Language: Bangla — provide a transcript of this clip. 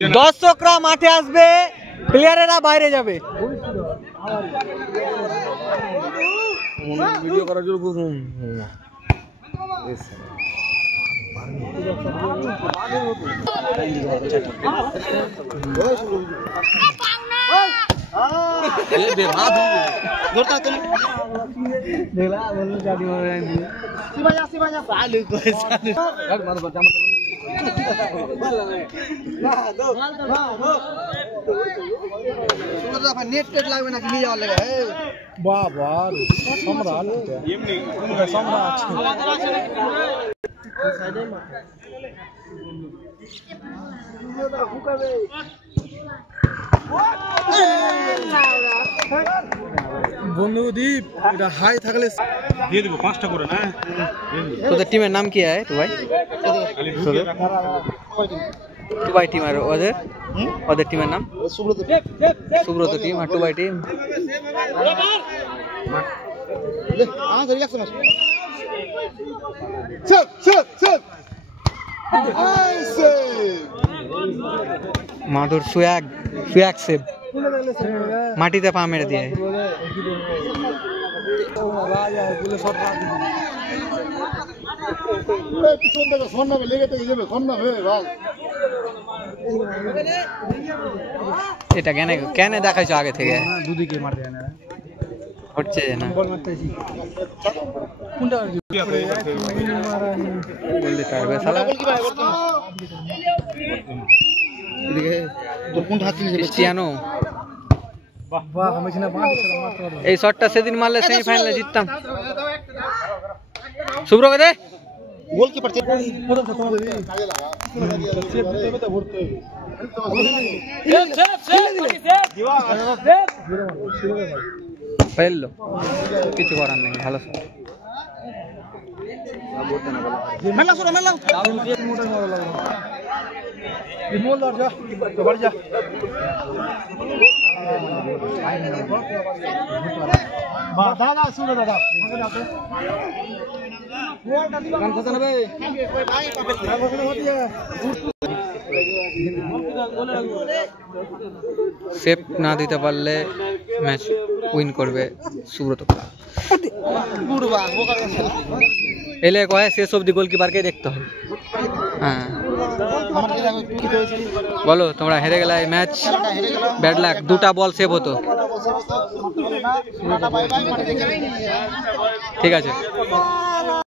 দর্শকরা মাঠে আসবে, প্লেয়ারেরা বাইরে যাবে। ভিডিও করার জন্য নেট টেট লাগবে নাকি নিয়ে যাওয়ার লেগে? বাবা সম্রাট সম্রাট বন্ধুদীপ এটা হাই থাকলে দিয়ে দেবো 5টা করে না। তোদের টিমের নাম কি है? टुबाई टीम है ओदर टीम नाम सुब्रत टीम और टुबाई टीम माधुर सुयाग से माटीते पा मेरे दिए এটা কেন কেন দেখাইছো আগে থেকে? দুদিকে মার দেয় না হচ্ছে না বল মারতেছি কোনটা বল দিতে হবে শালা এদিকে তোর কোন হাত নিয়ে ক্রিস্টিয়ানো বাহ বাহ আমি সিনা বাঁ দিছিলাম মারতে পারবো। এই শটটা সেদিন মারলে সেমিফাইনালে জিততাম। শুভ্র কে দে গোলকিপার চেক প্রথম প্রথম কাজে লাগা সেভ দিতে হবে তো ভরতে হবে পেলো কিছু করার নেই। ভালো মেলা সুরা মেলা মোটর মারা লাগলো রিমোল ধর যা তো বাড়ি যা বা দাদা শুনো দাদা আগে যাও গান খোঁজা নেবে ভাই পাবে সেভ না দিতে পারলে ম্যাচ উইন করবে সুব্রত। এলে কয় শেষ অবধি গোলকিপারকে দেখতে হবে। হ্যাঁ বলো তোমরা হেরে গেলে ম্যাচ ব্যাড লাক। 2টা বল সেভ হতো। ঠিক আছে।